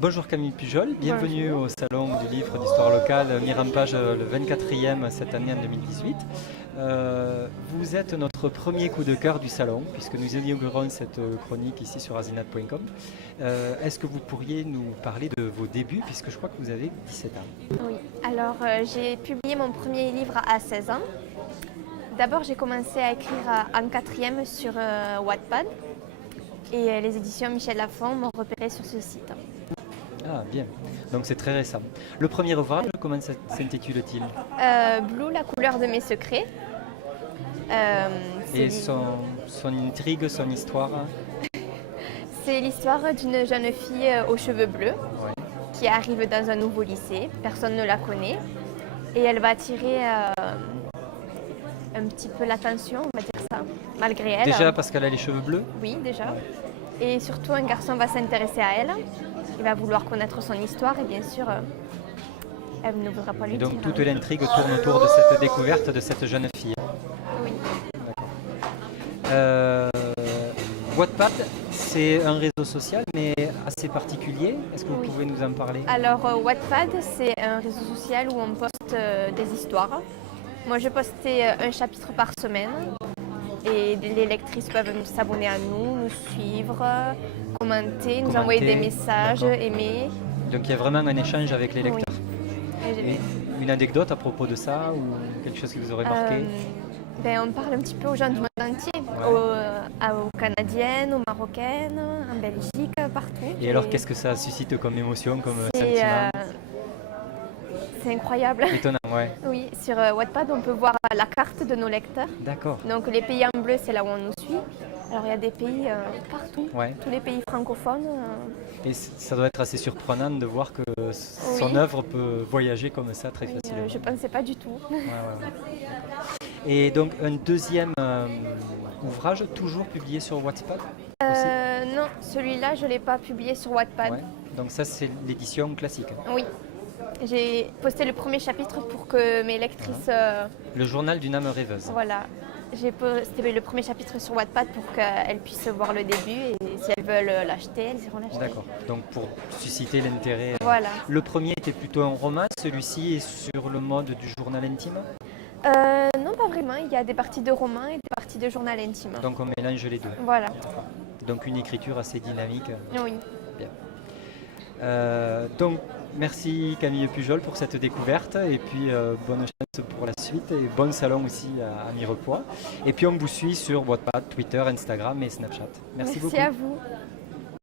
Bonjour Camille Pujol, bienvenue au Salon du Livre d'Histoire Locale Mirampage, le 24e cette année en 2018. Vous êtes notre premier coup de cœur du salon, puisque nous inaugurons cette chronique ici sur azinat.com. Est-ce que vous pourriez nous parler de vos débuts, puisque je crois que vous avez 17 ans? Oui, alors j'ai publié mon premier livre à 16 ans. D'abord, j'ai commencé à écrire en quatrième sur Wattpad et les éditions Michel Lafon m'ont repéré sur ce site. Ah, bien. Donc c'est très récent. Le premier ouvrage, comment s'intitule-t-il? Blue, la couleur de mes secrets. Et son intrigue, son histoire? C'est l'histoire d'une jeune fille aux cheveux bleus qui arrive dans un nouveau lycée. Personne ne la connaît. Et elle va attirer un petit peu l'attention, on va dire ça, malgré elle. Déjà parce qu'elle a les cheveux bleus? Oui, déjà. Et surtout, un garçon va s'intéresser à elle. Il va vouloir connaître son histoire et bien sûr, elle ne voudra pas lui dire. Donc toute l'intrigue tourne autour de cette découverte de cette jeune fille. Oui. Wattpad, c'est un réseau social mais assez particulier. Est-ce que vous pouvez nous en parler? Alors, Wattpad, c'est un réseau social où on poste des histoires. Moi, je postais un chapitre par semaine. Et les lectrices peuvent s'abonner à nous suivre, commenter, nous envoyer des messages, aimer. Donc il y a vraiment un échange avec les lecteurs. Oui. Et une anecdote à propos de ça ou quelque chose qui vous aurait marqué? On parle un petit peu aux gens du monde entier, aux Canadiennes, aux Marocaines, en Belgique, partout. Et alors qu'est-ce que ça suscite comme émotion, comme sentiment? C'est incroyable. Étonnant, ouais. Oui, sur Wattpad, on peut voir la carte de nos lecteurs. D'accord. Donc les pays en bleu, c'est là où on nous suit. Alors il y a des pays partout, Ouais. tous les pays francophones. Et ça doit être assez surprenant de voir que son œuvre peut voyager comme ça très facilement. Je ne pensais pas du tout. Ouais. Et donc un deuxième ouvrage, toujours publié sur Wattpad aussi? Non, celui-là, je ne l'ai pas publié sur Wattpad. Ouais. Donc ça, c'est l'édition classique. Oui. J'ai posté le premier chapitre pour que mes lectrices... Le journal d'une âme rêveuse. Voilà. J'ai posté le premier chapitre sur Wattpad pour qu'elles puissent voir le début et si elles veulent l'acheter, elles iront l'acheter. D'accord. Donc pour susciter l'intérêt. Voilà. Le premier était plutôt un roman, celui-ci est sur le mode du journal intime? Non, pas vraiment. Il y a des parties de roman et des parties de journal intime. Donc on mélange les deux. Voilà. Donc une écriture assez dynamique. Oui. Bien. Donc merci Camille Pujol pour cette découverte et puis bonne chance pour la suite et bon salon aussi à Mirepoix. Et puis on vous suit sur Wattpad, Twitter, Instagram et Snapchat. Merci beaucoup. Merci à vous.